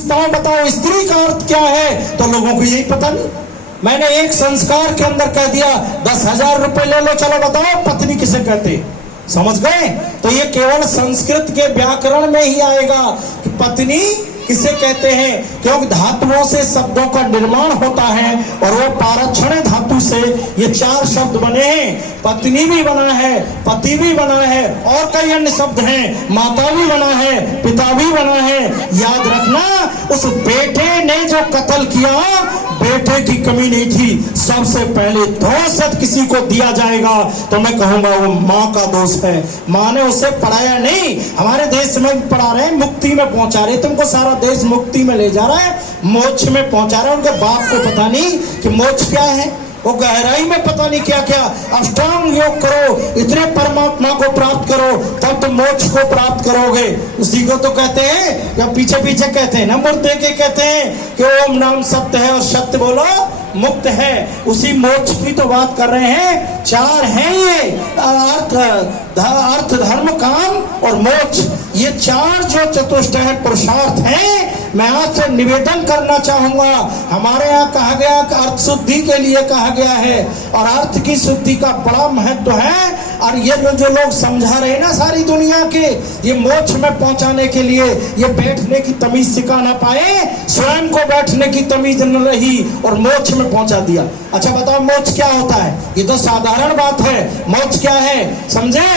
पूछता हूं बताओ स्त्री का अर्थ क्या है, तो लोगों को यही पता नहीं। मैंने एक संस्कार के अंदर कह दिया 10,000 रुपए ले लो, चलो बताओ पत्नी किसे कहते, समझ गए? तो ये केवल संस्कृत के व्याकरण में ही आएगा कि पत्नी किसे कहते हैं, क्योंकि धातुओं से शब्दों का निर्माण होता है और वो पारक्षण धातु से ये 4 शब्द बने हैं। पत्नी भी बना है, पति भी बना है और कई अन्य शब्द हैं, माता भी बना है, पिता भी बना है। याद रखना, उस बेटे ने जो कत्ल किया, बेटे की कमी नहीं थी। सबसे पहले दोष यदि किसी को दिया जाएगा तो मैं कहूंगा वो माँ का दोष है। माँ ने उसे पढ़ाया नहीं। हमारे देश में भी पढ़ा रहे हैं, मुक्ति में पहुंचा रहे, तुमको सारा देश मुक्ति में ले जा रहा है, मोक्ष में पहुंचा रहा है। उनके बाप को पता नहीं कि मोक्ष क्या है, वो गहराई में पता नहीं क्या क्या। अष्टांग योग करो, इतने परमात्मा को प्राप्त करो, तब तुम मोक्ष को प्राप्त करोगे। उसी को तो कहते हैं, या पीछे पीछे कहते हैं ना, मुर्दे के कहते हैं कि ओम नाम सत्य है और सत्य बोलो मुक्त है। उसी मोक्ष की तो बात कर रहे हैं। 4 हैं ये, अर्थ धर्म काम और मोक्ष, ये 4 जो चतुष्टय पुरुषार्थ हैं। मैं आपसे निवेदन करना चाहूंगा, हमारे यहाँ कहा गया कि अर्थ शुद्धि के लिए कहा गया है और अर्थ की शुद्धि का बड़ा महत्व है। और ये जो लोग समझा रहे ना सारी दुनिया के, ये मोक्ष में पहुंचाने के लिए ये बैठने की तमीज सिखा ना पाए, स्वयं को बैठने की तमीज न रही और मोक्ष में पहुंचा दिया। अच्छा बताओ मोक्ष क्या होता है? ये तो साधारण बात है। मोक्ष क्या है समझे,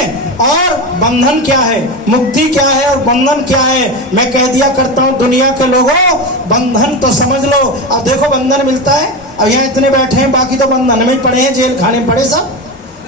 और बंधन क्या है, मुक्ति क्या है और बंधन क्या है। मैं कह दिया करता हूँ दुनिया के लोगों, बंधन तो समझ लो। अब देखो बंधन मिलता है, अब यहाँ इतने बैठे हैं, बाकी तो बंधन में पड़े हैं, जेल खाने में पड़े सब।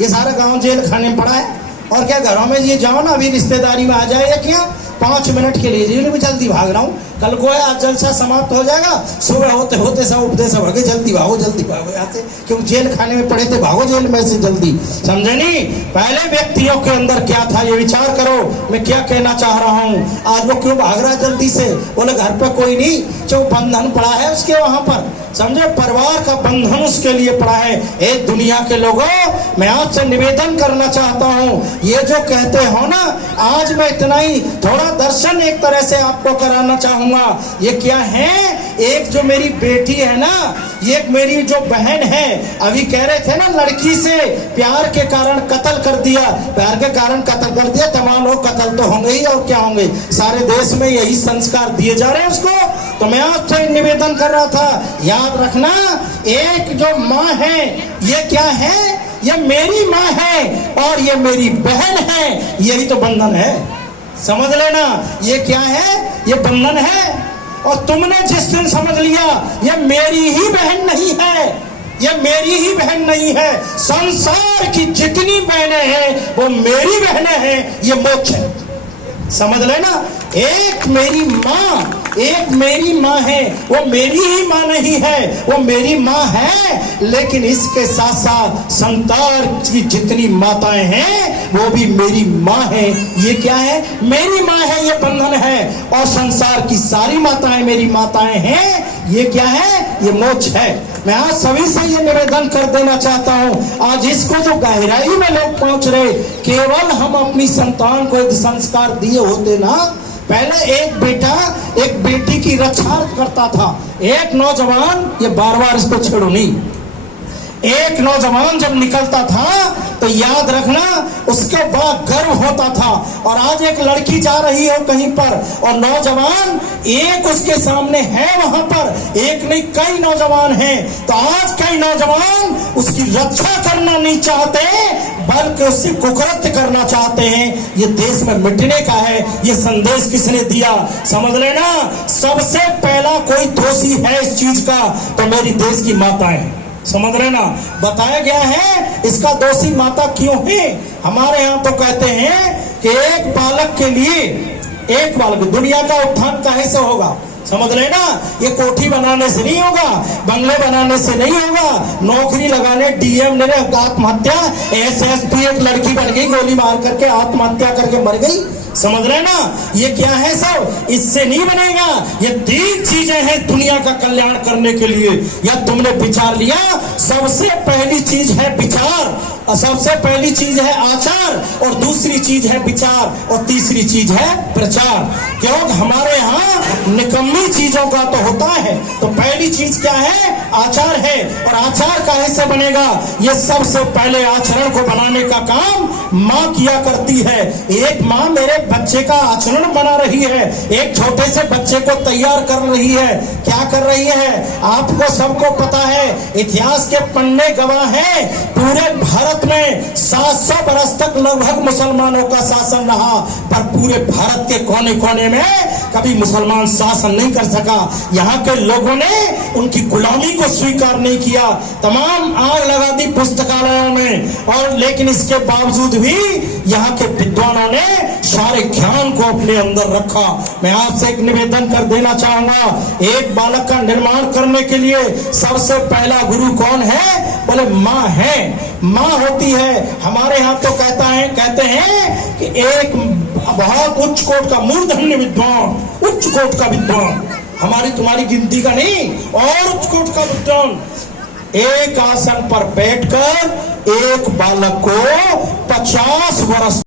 ये सारा गांव जेल खाने में पड़ा है। और क्या घरों में ये जाओ ना, अभी रिश्तेदारी में आ जाए या क्या 5 मिनट के लिए जेल में जल्दी भाग रहा हूँ, कल को आज जलसा समाप्त हो जाएगा, सुबह होते होते सब उपदेश भागे, जल्दी भागो यहाँ से, क्यों जेल खाने में पड़े थे, भागो जेल में से जल्दी। समझे नहीं? पहले व्यक्तियों के अंदर क्या था ये विचार करो। मैं क्या कहना चाह रहा हूँ, आज वो क्यों भाग रहा है जल्दी से? बोले घर पे कोई नहीं, जो बंधन पड़ा है उसके वहां पर, समझे, परिवार का बंधन उसके लिए पड़ा है। ए दुनिया के लोगों, मैं आपसे निवेदन करना चाहता हूँ, ये जो कहते हो ना, आज मैं इतना ही थोड़ा दर्शन एक तरह से आपको कराना चाहूंगा। ये क्या है, एक जो मेरी बेटी है ना, ये मेरी जो बहन है, अभी कह रहे थे ना लड़की से प्यार के कारण कत्ल कर दिया, प्यार के कारण कत्ल कर दिया, तमाम लोग कत्ल तो होंगे ही और क्या होंगे, सारे देश में यही संस्कार दिए जा रहे हैं उसको। तो मैं आपसे निवेदन कर रहा था, याद रखना, एक जो माँ है, ये क्या है, ये मेरी माँ है और ये मेरी बहन है, यही तो बंधन है। समझ लेना, ये क्या है, ये बंधन है। और तुमने जिस दिन समझ लिया ये मेरी ही बहन नहीं है, ये मेरी ही बहन नहीं है, संसार की जितनी बहनें हैं वो मेरी बहनें हैं, ये मोक्ष है। समझ लेना, एक मेरी माँ, एक मेरी माँ है, वो मेरी ही माँ नहीं है, वो मेरी माँ है, लेकिन इसके साथ साथ संसार की जितनी माताएं हैं वो भी मेरी माँ है। ये क्या है, मेरी माँ है, ये बंधन है। और संसार की सारी माताएं मेरी माताएं हैं, ये क्या है, ये मोक्ष है। मैं आज सभी से ये निवेदन कर देना चाहता हूँ, आज इसको जो गहराई में लोग पहुंच रहे, केवल हम अपनी संतान को यदि संस्कार दिए होते ना, पहले एक बेटा एक बेटी की रक्षा करता था, एक नौजवान, ये बार बार इसको छेड़ो नहीं, एक नौजवान जब निकलता था तो याद रखना उसके बड़ा गर्व होता था। और आज एक लड़की जा रही है कहीं पर और नौजवान एक उसके सामने है, वहां पर एक नहीं कई नौजवान हैं, तो आज कई नौजवान उसकी रक्षा करना नहीं चाहते बल्कि उससे कुकृत्य करना चाहते हैं। ये देश में मिटने का है। ये संदेश किसने दिया समझ लेना, सबसे पहला कोई दोषी है इस चीज का तो मेरी देश की माताएं, समझ लेना। बताया गया है इसका दोषी माता क्यों है। हमारे यहाँ तो कहते हैं कि एक बालक के लिए, एक बालक, दुनिया का उत्थान काहे से होगा समझ लेना, ये कोठी बनाने से नहीं होगा, बंगले बनाने से नहीं होगा, नौकरी लगाने, डीएम ने आत्महत्या, एसएसपी एक लड़की बन गई, गोली मार करके आत्महत्या करके मर गई, समझ रहे ना? ये क्या है सब? इससे नहीं बनेगा। ये 3 चीजें हैं दुनिया का कल्याण करने के लिए। या तुमने विचार लिया? सबसे पहली चीज है विचार, और सबसे पहली चीज है आचार, और दूसरी चीज है विचार, और तीसरी चीज है प्रचार। क्योंकि हमारे यहाँ निकम्मी चीजों का तो होता है। तो पहली चीज क्या है? आचार है। और आचार काहे से बनेगा? ये सबसे पहले आचरण को बनाने का काम माँ किया करती है। एक माँ मेरे बच्चे का आचरण बना रही है, एक छोटे से बच्चे को तैयार कर रही है। क्या कर रही है? आपको सबको पता है, इतिहास के पन्ने गवाह हैं, पूरे भारत में 700 बरस तक लगभग मुसलमानों का शासन रहा, पर पूरे भारत के कोने कोने में कभी मुसलमान शासन नहीं कर सका। यहाँ के लोगों ने उनकी गुलामी को स्वीकार नहीं किया, तमाम आग लगा दी पुस्तकालयों में, और लेकिन इसके बावजूद भी यहाँ के विद्वानों ने सारे ज्ञान को अपने अंदर रखा। मैं आपसे एक निवेदन कर देना चाहूंगा, एक बालक का निर्माण करने के लिए सबसे पहला गुरु कौन है? बोले माँ है, माँ होती है। हमारे यहाँ तो कहते हैं कि एक बहुत उच्च कोट का मूर्धन्य विद्वान, उच्च कोट का विद्वान, हमारी तुम्हारी गिनती का नहीं, और उच्च कोट का विद्वान एक आसन पर बैठकर एक बालक को 50 वर्ष